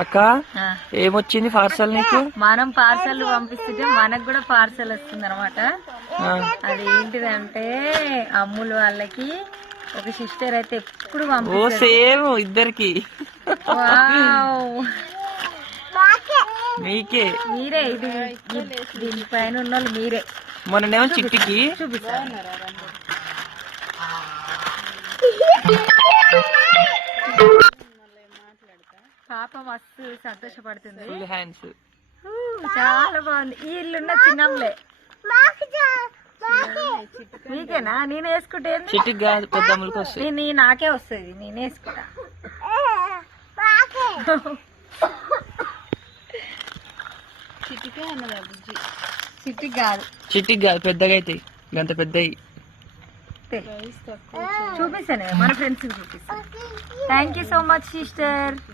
అక్క ఏమొచ్చింది పార్సల్ నీకు? మనం పార్సల్ పంపిస్తుంటే మనకు కూడా పార్సల్ వస్తుంది అనమాట. అది ఏంటిదంటే అమ్ములు వాళ్ళకి ఒక సిస్టర్ అయితే ఎప్పుడు పంపిస్తారు. సేమ్ ఇద్దరికి. మీకే మీరే ఇది దీనిపైన ఉన్న వాళ్ళు మీరే. మొన్ననేమో చిట్టికి చూపిస్తారు. పాప మస్తు సంతోషపడుతుంది. చాలా బాగుంది. ఈ ఇల్లున్న చిన్నమ్లే మీకేనా? నేను వేసుకుంటే చిట్టికి కాదు, పెద్దమ్మలకి వస్తుంది. నాకే వస్తుంది, నేను వేసుకుంటా. చిట్టికి కాదు, చిట్టికి కాదు, పెద్దగా అవుతాయి. గంత పెద్దవి చూపిస్తాను మన ఫ్రెండ్స్ చూపిస్తాను. Thank you so much sister.